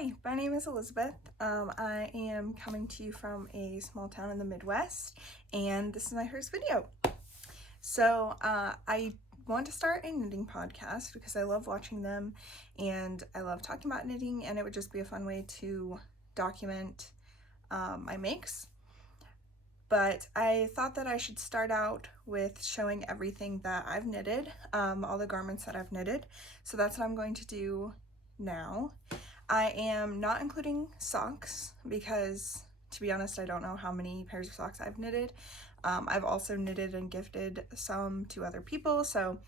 Hi, my name is Elizabeth. I am coming to you from a small town in the Midwest, and this is my first video. So I want to start a knitting podcast because I love watching them and I love talking about knitting, and it would just be a fun way to document my makes. But I thought that I should start out with showing everything that I've knitted, all the garments that I've knitted. So that's what I'm going to do now. I am not including socks because, to be honest, I don't know how many pairs of socks I've knitted. I've also knitted and gifted some to other people, so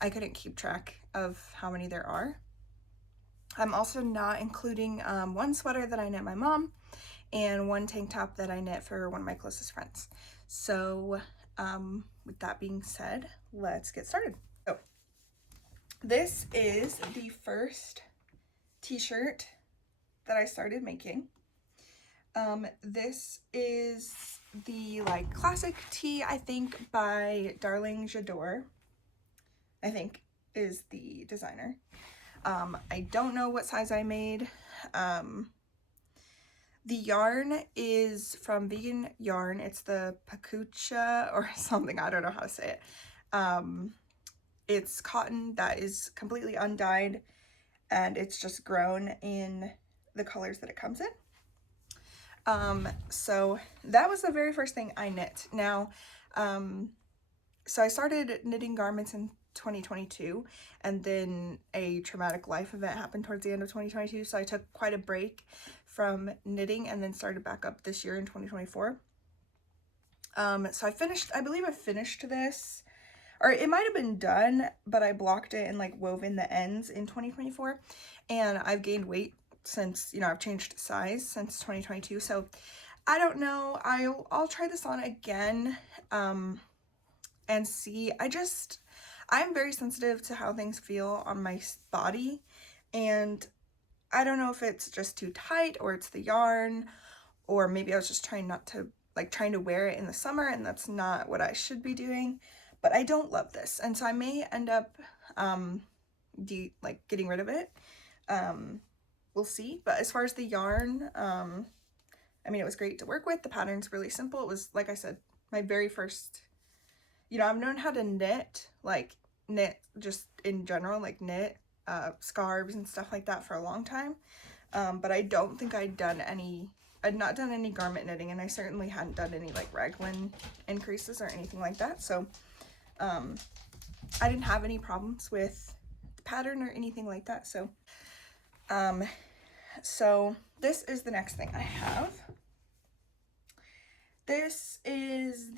I couldn't keep track of how many there are. I'm also not including one sweater that I knit my mom and one tank top that I knit for one of my closest friends. So with that being said, let's get started. So this is the first t-shirt that I started making. This is the classic tee, I think, by Darling J'adore, I think is the designer. I don't know what size I made. The yarn is from Vegan Yarn. It's the Pakucho or something. I don't know how to say it. It's cotton that is completely undyed, and it's just grown in the colors that it comes in. So that was the very first thing I knit. Now, so I started knitting garments in 2022, and then a traumatic life event happened towards the end of 2022, so I took quite a break from knitting and then started back up this year in 2024. So I believe I finished this, or it might have been done, but I blocked it and wove in the ends in 2024, and I've gained weight since, I've changed size since 2022, so I don't know. I'll try this on again and see. I'm very sensitive to how things feel on my body, and I don't know if it's just too tight or it's the yarn, or maybe I was just trying to wear it in the summer, and that's not what I should be doing. But I don't love this, and so I may end up getting rid of it. We'll see. But as far as the yarn, I mean, it was great to work with. The pattern's really simple. It was, like I said, my very first, I've known how to knit just in general, knit scarves and stuff like that for a long time. But I don't think I'd not done any garment knitting, and I certainly hadn't done any Raglan increases or anything like that. So I didn't have any problems with the pattern or anything like that. So this is the next thing I have. This is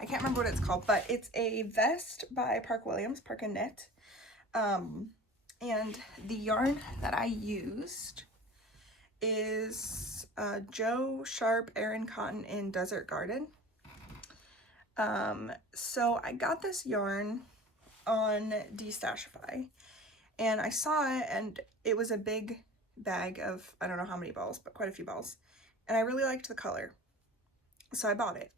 I can't remember what it's called, but it's a vest by Park and Knit. And the yarn that I used is Jo Sharp Aran Cotton in Desert Garden. So I got this yarn on Destashify, and I saw it, and it was a big bag of, I don't know how many balls, but quite a few balls, and I really liked the color, so I bought it.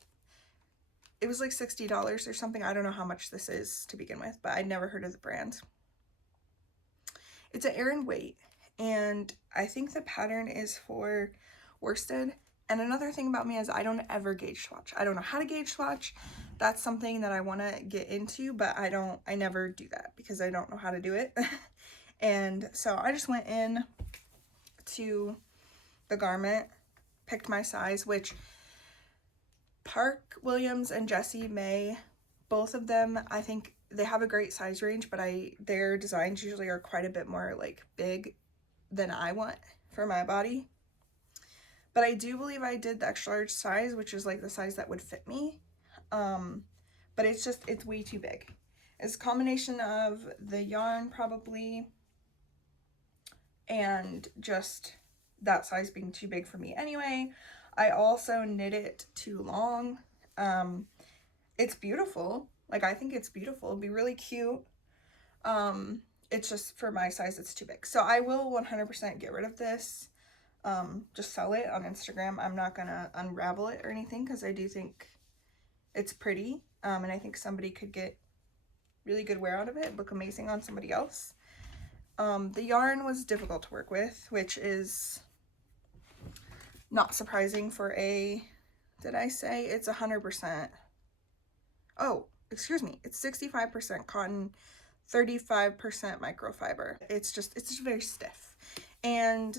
It was like $60 or something. I don't know how much this is to begin with, but I'd never heard of the brand. It's an Aran weight, and I think the pattern is for worsted. And another thing about me is I don't ever gauge swatch. I don't know how to gauge swatch. That's something that I want to get into, but I never do that because I don't know how to do it. And so I just went in to the garment, picked my size, which Park Williams and Jessie Maed, both of them, I think they have a great size range, but their designs usually are quite a bit more big than I want for my body. But I do believe I did the extra large size, which is the size that would fit me. But it's way too big. It's a combination of the yarn probably, and just that size being too big for me anyway. I also knit it too long. It's beautiful. I think it's beautiful. It'd be really cute. It's just for my size, it's too big. So I will 100% get rid of this. Just sell it on Instagram. I'm not gonna unravel it or anything because I do think it's pretty. And I think somebody could get really good wear out of it, look amazing on somebody else. The yarn was difficult to work with, which is not surprising for a, did I say it's 100%? Oh, excuse me, it's 65% cotton, 35% microfiber. It's just very stiff. And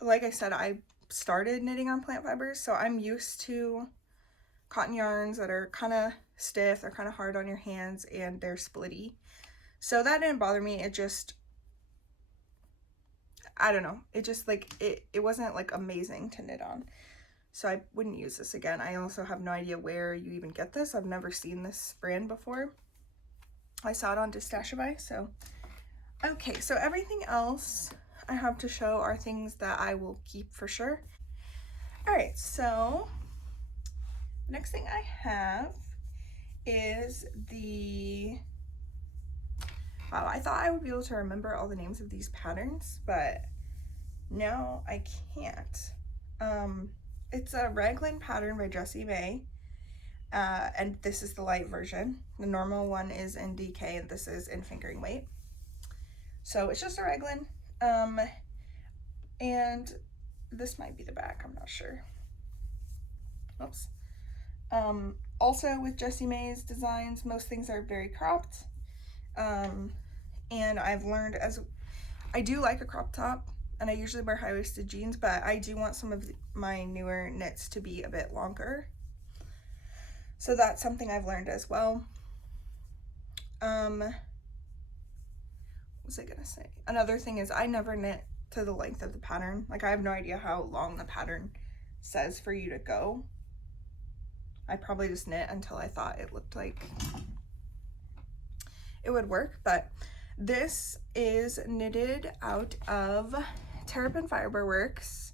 like I said, I started knitting on plant fibers, so I'm used to cotton yarns that are kind of stiff, they're kind of hard on your hands, and they're splitty. So that didn't bother me. It just, I don't know, it just like, it wasn't like amazing to knit on. So I wouldn't use this again. I also have no idea where you even get this. I've never seen this brand before. I saw it on Discontinued, so. Okay, so everything else I have to show are things that I will keep for sure. All right, so the next thing I have is the, wow, I thought I would be able to remember all the names of these patterns, but no, I can't. It's a Raglan pattern by Jessie Maed, and this is the light version. The normal one is in DK, and this is in fingering weight. So it's just a Raglan, and this might be the back, I'm not sure. Oops. Also with Jessie Maed Designs, most things are very cropped, and I've learned, as I do like a crop top, and I usually wear high-waisted jeans, but I do want some of my newer knits to be a bit longer. So that's something I've learned as well. What was I gonna say? Another thing is I never knit to the length of the pattern. Like, I have no idea how long the pattern says for you to go. I probably just knit until I thought it looked like it would work, but this is knitted out of Terrapin Fiberworks.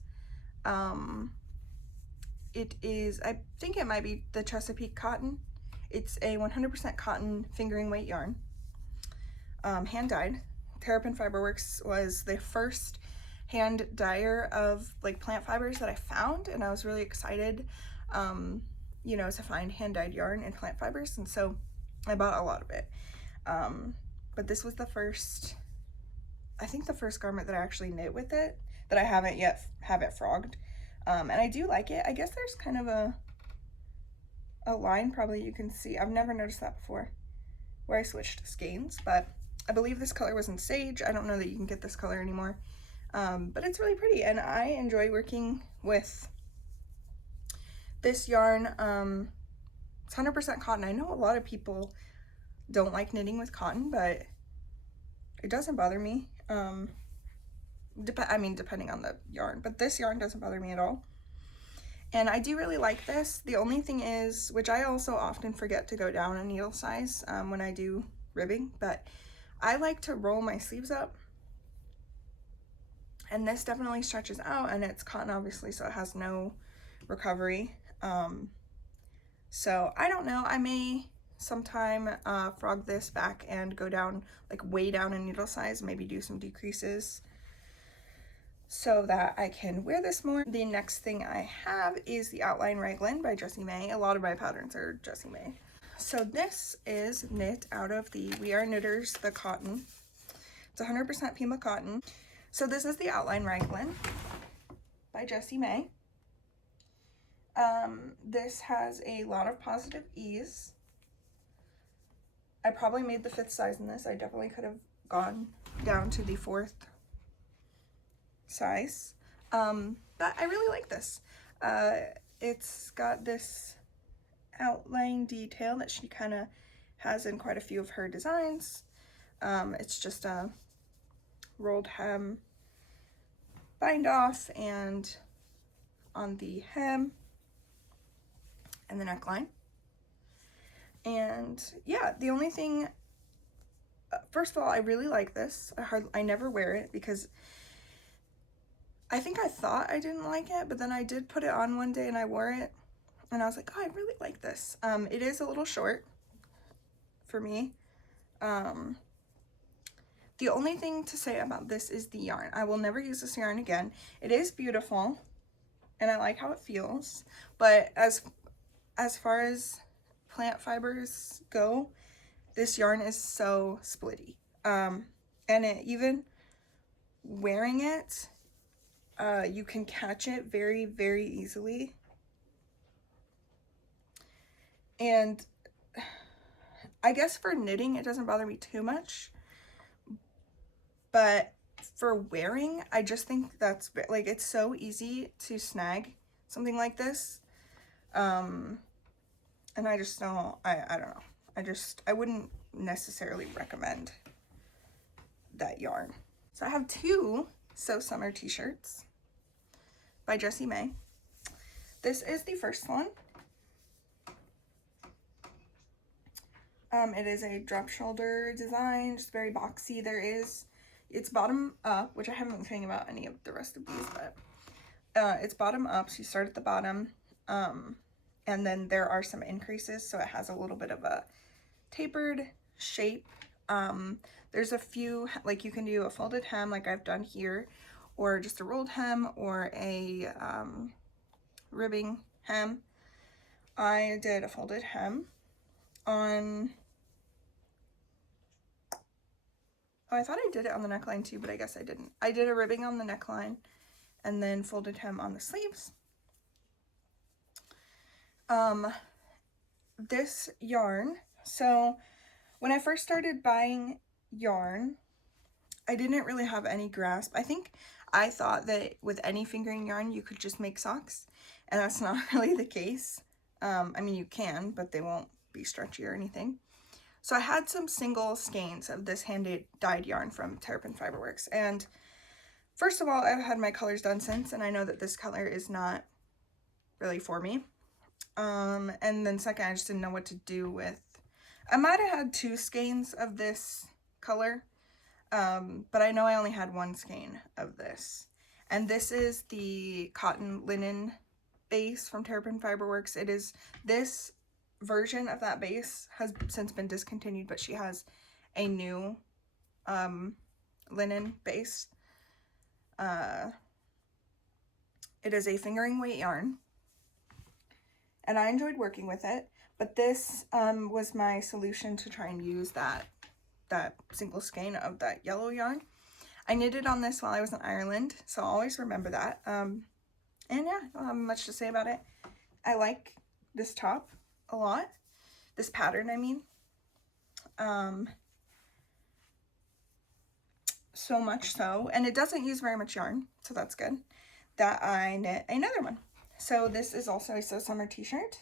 It is, I think it might be the Chesapeake cotton. It's a 100% cotton fingering weight yarn, hand dyed. Terrapin Fiberworks was the first hand dyer of like plant fibers that I found, and I was really excited, you know, to find hand dyed yarn and plant fibers, and so I bought a lot of it. But this was the first, I think the first garment that I actually knit with it, that I haven't yet have it frogged. And I do like it. I guess there's kind of a line, probably you can see. I've never noticed that before, where I switched skeins, but I believe this color was in sage. I don't know that you can get this color anymore, but it's really pretty, and I enjoy working with this yarn. It's 100% cotton. I know a lot of people don't like knitting with cotton, but it doesn't bother me. I mean, depending on the yarn, but this yarn doesn't bother me at all. And I do really like this. The only thing is, which I also often forget to go down a needle size when I do ribbing, but I like to roll my sleeves up. And this definitely stretches out, and it's cotton obviously, so it has no recovery. So I don't know, I may sometime frog this back and go down, like way down in needle size, maybe do some decreases so that I can wear this more. The next thing I have is the Outline Raglan by Jessie Maed. A lot of my patterns are Jessie Maed. So this is knit out of the We Are Knitters, the cotton. It's 100% Pima cotton. So this is the Outline Raglan by Jessie Maed. This has a lot of positive ease. I probably made the 5th size in this. I definitely could have gone down to the 4th size. But I really like this. It's got this outline detail that she kind of has in quite a few of her designs. It's just a rolled hem bind off and on the hem and the neckline. And yeah, the only thing, first of all, I really like this. I never wear it because I think I thought I didn't like it, but then I did put it on one day and I wore it and I was like, oh, I really like this. It is a little short for me. The only thing to say about this is the yarn. I will never use this yarn again. It is beautiful and I like how it feels, but as far as plant fibers go, This yarn is so splitty. And even wearing it, you can catch it very, very easily. And I guess for knitting, it doesn't bother me too much. But for wearing, I just think that's, like, it's so easy to snag something like this. And I just don't, I don't know. I wouldn't necessarily recommend that yarn. So I have two So Summer t-shirts by Jessie Maed. This is the first one. It is a drop shoulder design, just very boxy. It's bottom up, which I haven't been saying about any of the rest of these, but it's bottom up, so you start at the bottom, and then there are some increases, so it has a little bit of a tapered shape. There's a few, like you can do a folded hem like I've done here, or just a rolled hem, or a ribbing hem. I did a folded hem on, oh, I thought I did it on the neckline too, but I guess I didn't. I did a ribbing on the neckline and then folded hem on the sleeves. This yarn, so when I first started buying yarn, I didn't really have any grasp. I thought that with any fingering yarn you could just make socks, and that's not really the case. I mean, you can, but they won't be stretchy or anything. So I had some single skeins of this hand-dyed yarn from Terrapin Fiberworks, and first of all, I've had my colors done since, and I know that this color is not really for me. And then second, I just didn't know what to do with, I might have had 2 skeins of this color, but I know I only had 1 skein of this. And this is the cotton linen base from Terrapin Fiberworks. It is, this version of that base has since been discontinued, but she has a new linen base. It is a fingering weight yarn, and I enjoyed working with it, but this was my solution to try and use that single skein of that yellow yarn. I knitted on this while I was in Ireland, so I'll always remember that. And yeah, I don't have much to say about it. I like this top a lot. This pattern, I mean. So much so, and it doesn't use very much yarn, so that's good, that I knit another one. So this is also a So Summer t-shirt.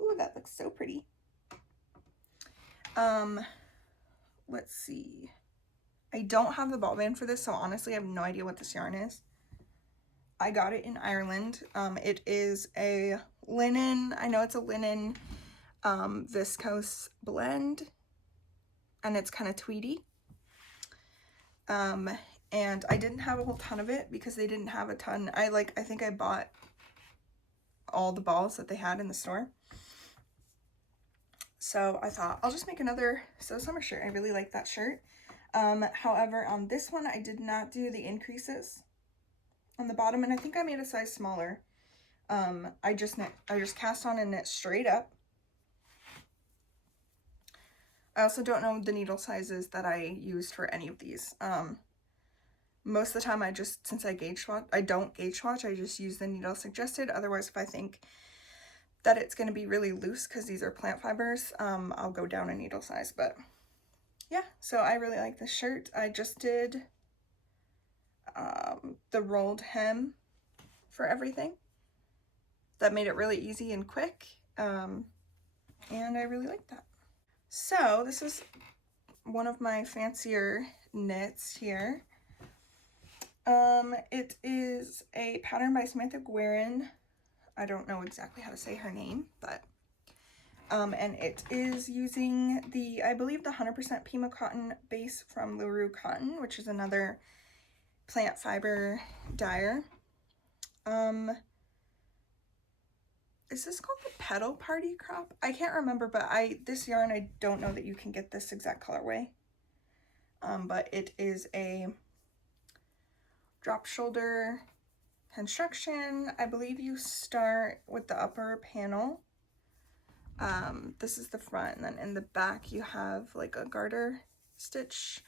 Ooh, that looks so pretty. Let's see. I don't have the ball band for this, so honestly I have no idea what this yarn is. I got it in Ireland. It is a linen, I know it's a linen viscose blend, and it's kind of tweedy. And I didn't have a whole ton of it because they didn't have a ton. I think I bought all the balls that they had in the store. So I thought I'll just make another So Summer shirt. I really like that shirt. However, on this one, I did not do the increases on the bottom, and I think I made a size smaller. I just cast on and knit straight up. I also don't know the needle sizes that I used for any of these. Most of the time since I gauge swatch, I don't gauge swatch, I just use the needle suggested. Otherwise, if I think that it's going to be really loose because these are plant fibers, I'll go down a needle size. But yeah, so I really like this shirt. I just did the rolled hem for everything. That made it really easy and quick, and I really like that. So this is one of my fancier knits here. It is a pattern by Samantha Guerin. I don't know exactly how to say her name, but and it is using I believe the 100% Pima cotton base from LeRoo Cotton, which is another plant fiber dyer. Is this called the Petal Party Crop? I can't remember, but this yarn, I don't know that you can get this exact colorway. But it is a drop shoulder construction. I believe you start with the upper panel This is the front, and then in the back you have like a garter stitch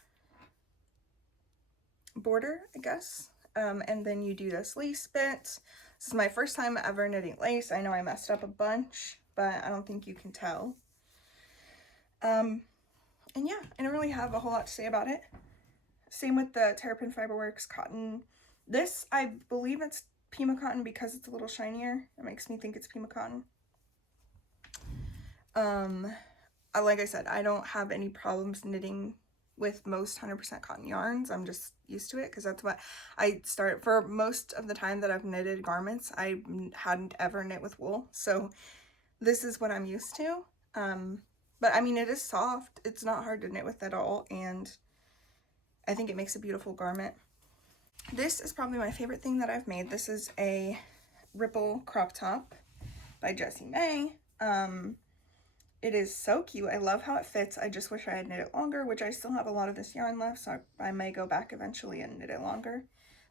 border, I guess. And then you do this lace bit. This is my first time ever knitting lace. I know I messed up a bunch, but I don't think you can tell. And yeah, I don't really have a whole lot to say about it. Same with the Terrapin Fiberworks cotton. This, I believe it's Pima cotton because it's a little shinier. It makes me think it's Pima cotton. Like I said, I don't have any problems knitting with most 100% cotton yarns. I'm just used to it because that's what I start for. Most of the time that I've knitted garments, I hadn't ever knit with wool, so this is what I'm used to. But I mean, it is soft. It's not hard to knit with at all, and I think it makes a beautiful garment. This is probably my favorite thing that I've made. This is a ripple crop top by Jessie Maed. It is so cute. I love how it fits. I just wish I had knit it longer, which I still have a lot of this yarn left, so I may go back eventually and knit it longer.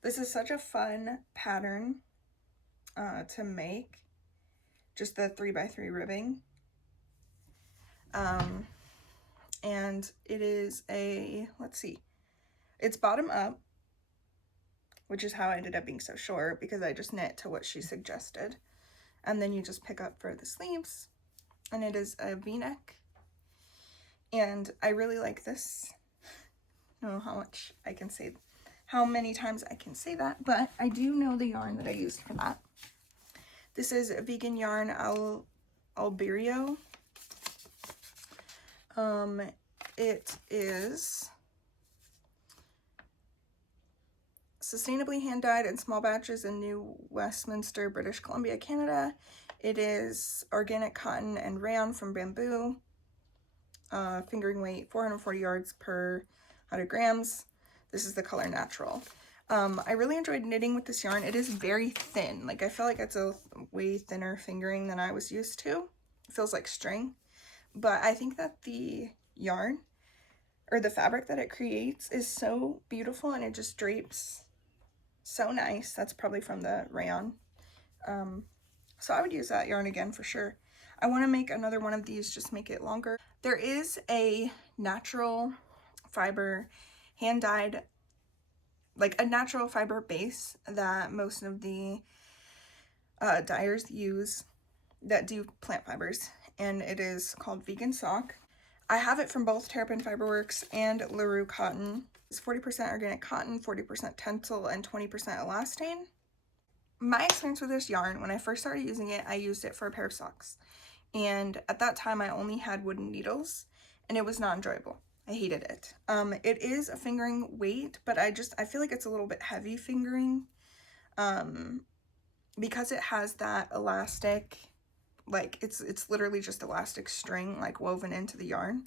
This is such a fun pattern to make. Just the 3x3 ribbing. And it is a, let's see, it's bottom up, which is how I ended up being so short, because I just knit to what she suggested. And then you just pick up for the sleeves, and it is a v-neck. And I really like this. I don't know how much I can say, how many times I can say that, but I do know the yarn that I used for that. This is a vegan yarn, Albireo. It is sustainably hand-dyed in small batches in New Westminster, British Columbia, Canada. It is organic cotton and rayon from bamboo. Fingering weight 440 yards per 100 grams. This is the color natural. I really enjoyed knitting with this yarn. It is very thin. Like, I feel like it's a way thinner fingering than I was used to. It feels like string. But I think that the yarn, or the fabric that it creates, is so beautiful, and it just drapes so nice. That's probably from the rayon. So I would use that yarn again for sure. I want to make another one of these, just make it longer. There is a natural fiber hand-dyed, like a natural fiber base that most of the dyers use that do plant fibers, and it is called Vegan Sock. I have it from both Terrapin Fiberworks and LeRoo Cotton. It's 40% organic cotton, 40% tencel, and 20% elastane. My experience with this yarn, when I first started using it, I used it for a pair of socks. And at that time, I only had wooden needles, and it was not enjoyable. I hated it. It is a fingering weight, but I feel like it's a little bit heavy fingering. Because it has that elastic, like it's literally just elastic string like woven into the yarn.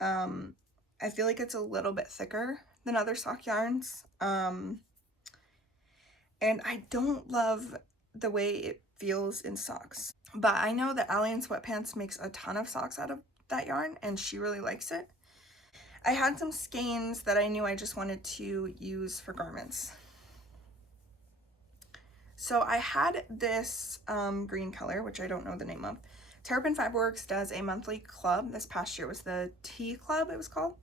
I feel like it's a little bit thicker than other sock yarns. And I don't love the way it feels in socks. But I know that Allie in Sweatpants makes a ton of socks out of that yarn, and she really likes it. I had some skeins that I knew I just wanted to use for garments. So I had this green color, which I don't know the name of. Terrapin Fiberworks does a monthly club. This past year was the Tea Club, it was called.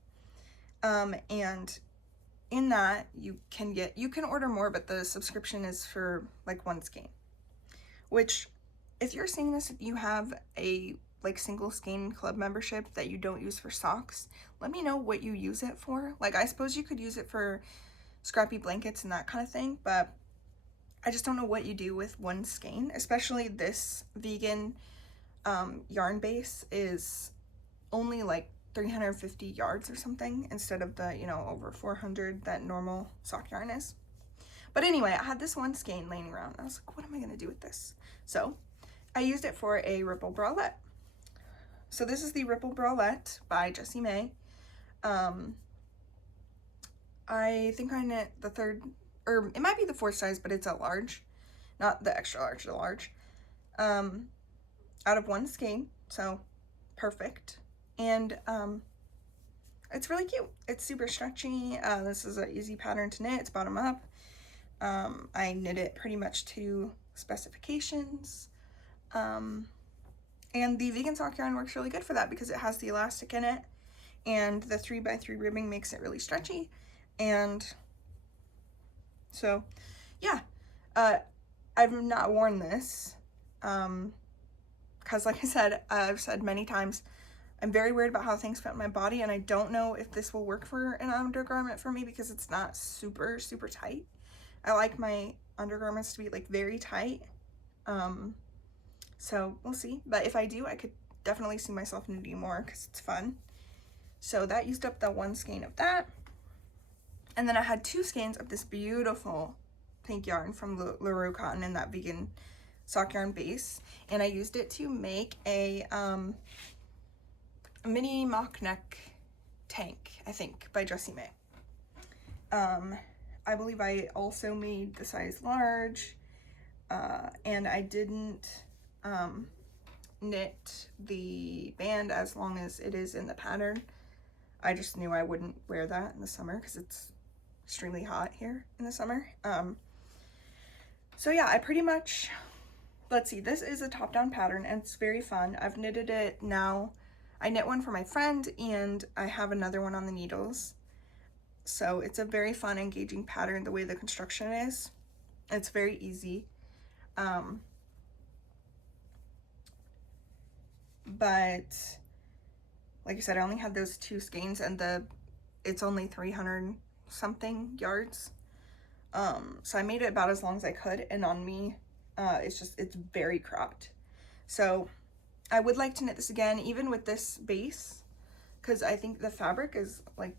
And in that you can order more, but the subscription is for like one skein. Which, if you're seeing this, you have a like single skein club membership that you don't use for socks, let me know what you use it for. Like, I suppose you could use it for scrappy blankets and that kind of thing, but I just don't know what you do with one skein, especially this vegan yarn base is only like 350 yards or something instead of the, over 400 that normal sock yarn is. But anyway, I had this one skein laying around. I was like, what am I going to do with this? So I used it for a ripple bralette. So this is the ripple bralette by Jessie Maed. I think I knit the third, or it might be the fourth size, but it's a large, not the extra large, the large, out of one skein, so perfect. And it's really cute. It's super stretchy. This is an easy pattern to knit. It's bottom up. I knit it pretty much to specifications. And the vegan sock yarn works really good for that because it has the elastic in it, and the 3x3 ribbing makes it really stretchy. And so yeah, I've not worn this because like I said, I've said many times, I'm very worried about how things fit on my body, and I don't know if this will work for an undergarment for me because it's not super tight. I like my undergarments to be like very tight. So we'll see, but if I do, I could definitely see myself knitting more because it's fun. So that used up the one skein of that, and then I had 2 skeins of this beautiful pink yarn from LeRoo Cotton in that vegan sock yarn base, and I used it to make a mini mock neck tank, I think, by Jessie Maed. I believe I also made the size large, and I didn't knit the band as long as it is in the pattern. I just knew I wouldn't wear that in the summer because it's extremely hot here in the summer. So yeah, I pretty much, let's see, this is a top-down pattern and it's very fun. I've knitted it now. I knit one for my friend and I have another one on the needles. So it's a very fun, engaging pattern the way the construction is. It's very easy. But like I said, I only had those 2 skeins and it's only 300 something yards. So I made it about as long as I could, and on me, it's very cropped. So I would like to knit this again, even with this base, because I think the fabric is like,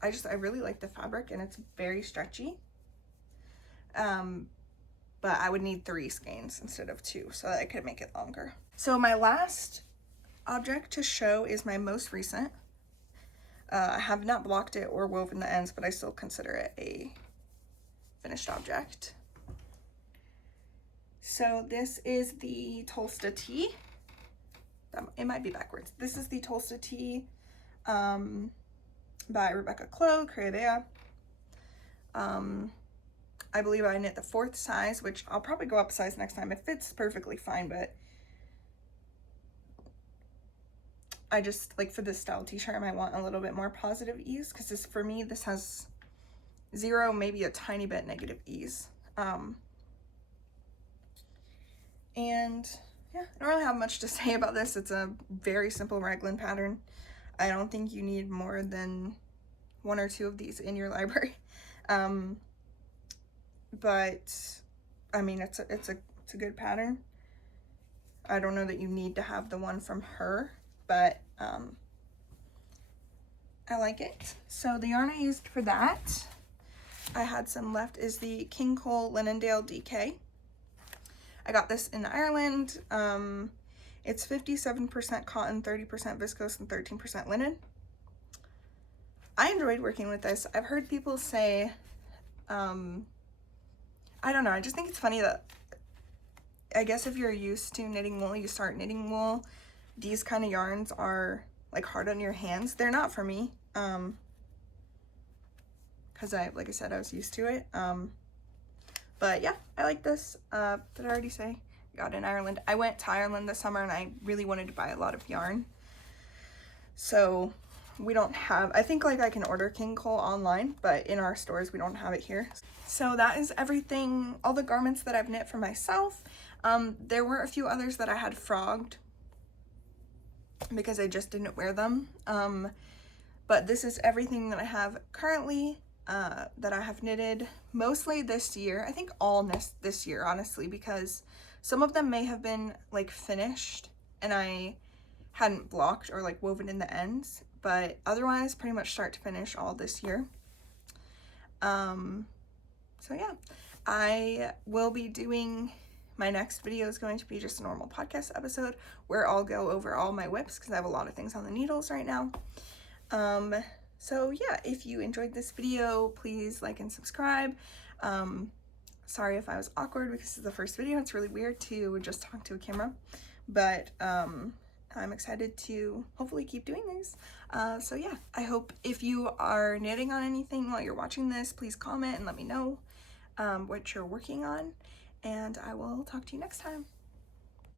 I really like the fabric and it's very stretchy. But I would need 3 skeins instead of 2 so that I could make it longer. So my last object to show is my most recent. I have not blocked it or woven the ends, but I still consider it a finished object. So this is the Tolsta Tee. It might be backwards. This is the Tolsta Tee by Rebecca Clow, Crean. I believe I knit the 4th size, which I'll probably go up a size next time. It fits perfectly fine, but I just, like, for this style t-shirt, I might want a little bit more positive ease, because this, for me, this has 0, maybe a tiny bit negative ease. And yeah, I don't really have much to say about this. It's a very simple Raglan pattern. I don't think you need more than 1 or 2 of these in your library. But I mean, it's a good pattern. I don't know that you need to have the one from her, but I like it. So the yarn I used for that, I had some left, is the King Cole Linendale DK. I got this in Ireland. It's 57% cotton, 30% viscose, and 13% linen. I enjoyed working with this. I've heard people say, I don't know, I just think it's funny that, I guess if you're used to knitting wool, you start knitting wool, these kind of yarns are like hard on your hands. They're not for me, because like I said, I was used to it. But yeah, I like this. Did I already say I got it in Ireland? I went to Ireland this summer and I really wanted to buy a lot of yarn. So we don't have, I think like I can order King Cole online, but in our stores we don't have it here. So that is everything, all the garments that I've knit for myself. There were a few others that I had frogged because I just didn't wear them. But this is everything that I have currently that I have knitted mostly this year. I think all this year, honestly, because some of them may have been like finished and I hadn't blocked or like woven in the ends, but otherwise pretty much start to finish all this year. So yeah, I will be doing, my next video is going to be just a normal podcast episode where I'll go over all my whips because I have a lot of things on the needles right now. So yeah, if you enjoyed this video, please like and subscribe. Sorry if I was awkward because this is the first video. It's really weird to just talk to a camera, but I'm excited to hopefully keep doing these. So yeah, I hope if you are knitting on anything while you're watching this, please comment and let me know what you're working on, and I will talk to you next time.